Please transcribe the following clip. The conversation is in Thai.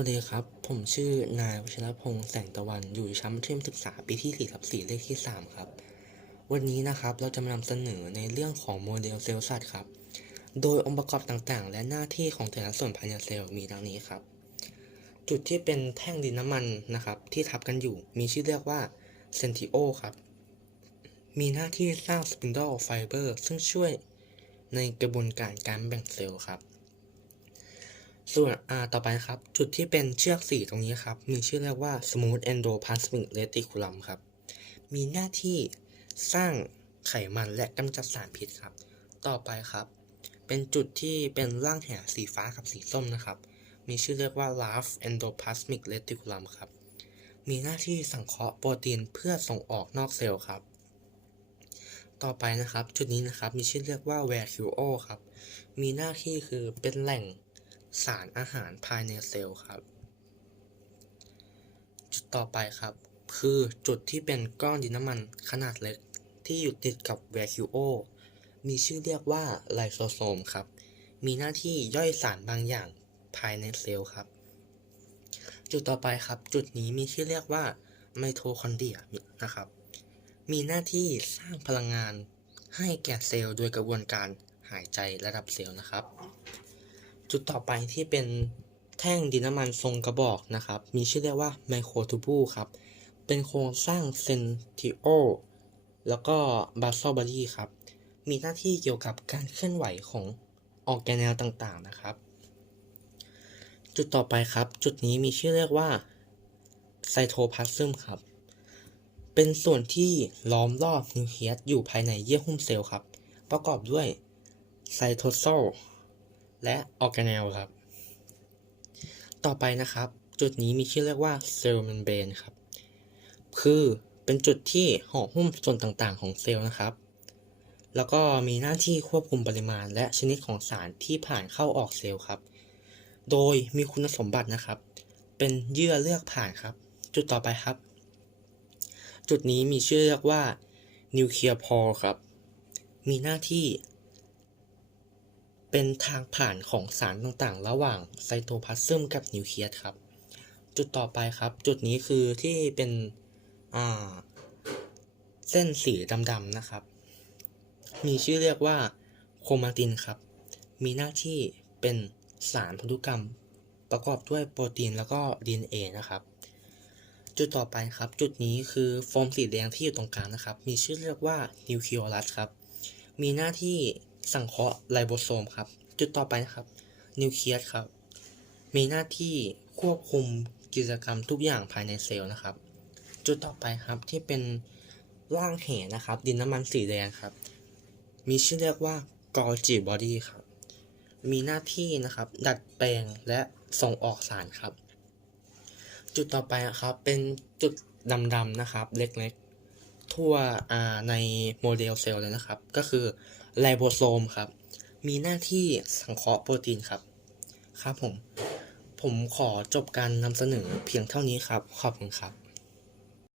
วัสดีครับ ผมชื่อนายวัชรพงษ์แสงตะวัน อยู่ชั้นมัธยมศึกษาปีที่4ทับ4เลขที่ 3 ครับ วันนี้นะครับเราจะมานำเสนอในเรื่องของโมเดลเซลล์สัตว์ครับ โดยองค์ประกอบต่างๆ และหน้าที่ของแต่ละส่วนภายในเซลล์มีดังนี้ครับ จุดที่เป็นแท่งดินน้ำมันนะครับ ที่ทับกันอยู่ มีชื่อเรียกว่าเซนติโอครับ มีหน้าที่สร้างสปินด l ลไฟเบอร์ซึ่งช่วยในกระบวนการการแบ่งเซลล์ครับ ส่วนอ่าต่อไปครับ จุดที่เป็นเชือกสีตรงนี้ครับ มีชื่อเรียกว่า Smooth Endoplasmic Reticulum ครับ มีหน้าที่สร้างไขมันและกำจัดสารพิษครับ ต่อไปครับ เป็นจุดที่เป็นร่างแหสีฟ้ากับสีส้มนะครับ มีชื่อเรียกว่า Large Endoplasmic Reticulum ครับ มีหน้าที่สังเคราะห์โปรตีนเพื่อส่งออกนอกเซลล์ครับต่อไปนะครับ จุดนี้นะครับมีชื่อเรียกว่า Vacuole ครับ มีหน้าที่คือเป็นแหล่ง สารอาหารภายในเซลล์ครับ จุดต่อไปครับ คือจุดที่เป็นก้อนดินน้ำมันขนาดเล็ก ที่อยู่ติดกับแวคิโอมีชื่อเรียกว่าไลโซโซมครับ มีหน้าที่ย่อยสารบางอย่างภายในเซลล์ครับ จุดต่อไปครับ จุดนี้มีชื่อเรียกว่าไมโทคอนเดรียนะครับ มีหน้าที่สร้างพลังงานให้แก่เซลล์โดยกระบวนการหายใจระดับเซลล์นะครับ จุดต่อไปที่เป็นแท่งดินน้ำมันทรงกระบอกนะครับ มีชื่อเรียกว่าไมโครทูบูครับ เป็นโครงสร้างเซนติโอแล้วก็บาซ a บ b รีครับ มีหน้าที่เกี่ยวกับการเคลื่อนไหวของออแกเนลต่างๆนะครับ จุดต่อไปครับ จุดนี้มีชื่อเรียกว่าไซโทพลาซึมครับ เป็นส่วนที่ล้อมรอบนิวเคลียสอยู่ภายในเยื่อหุ้มเซลล์ครับ ประกอบด้วยไซโทโซล และออร์แกเนลครับ ต่อไปนะครับ จุดนี้มีชื่อเรียกว่าเซลล์เมมเบรนครับ คือเป็นจุดที่ห่อหุ้มส่วนต่างๆ ของเซลล์นะครับ แล้วก็มีหน้าที่ควบคุมปริมาณ และชนิดของสารที่ผ่านเข้าออกเซลล์ครับ โดยมีคุณสมบัตินะครับ เป็นเยื่อเลือกผ่านครับ จุดต่อไปครับ จุดนี้มีชื่อเรียกว่านิวเคลียร์พอครับ มีหน้าที่ เป็นทางผ่านของสารต่างๆ ระหว่างไซโตพลาซึมกับนิวเคลียสครับ จุดต่อไปครับ จุดนี้คือที่เป็นเส้นสีดำๆนะครับ มีชื่อเรียกว่าโครมาตินครับ มีหน้าที่เป็นสารพันธุกรรมประกอบด้วยโปรตีนแล้วก็ DNA นะครับ จุดต่อไปครับ จุดนี้คือโฟมสีแดงที่อยู่ตรงกลางนะครับ มีชื่อเรียกว่านิวคลีโอลัสครับ มีหน้าที่ สังเคราะห์ไลโบโซมครับ จุดต่อไปนะครับ นิวเคลียสครับ มีหน้าที่ควบคุมกิจกรรมทุกอย่างภายในเซลล์นะครับ จุดต่อไปครับที่เป็นร่างแหนะครับ ดินน้ำมันสีแดงครับ มีชื่อเรียกว่ากอจิบอดี้ครับ มีหน้าที่นะครับ ดัดแปลงและส่งออกสารครับ จุดต่อไปครับเป็นจุดดำๆนะครับ เล็กๆ ทั่วในโมเดลเซลล์เลยนะครับ ก็คือไลโบโซมครับ มีหน้าที่สังเคราะห์โปรตีนครับ ครับผม ผมขอจบการนำเสนอเพียงเท่านี้ครับ ขอบคุณครับ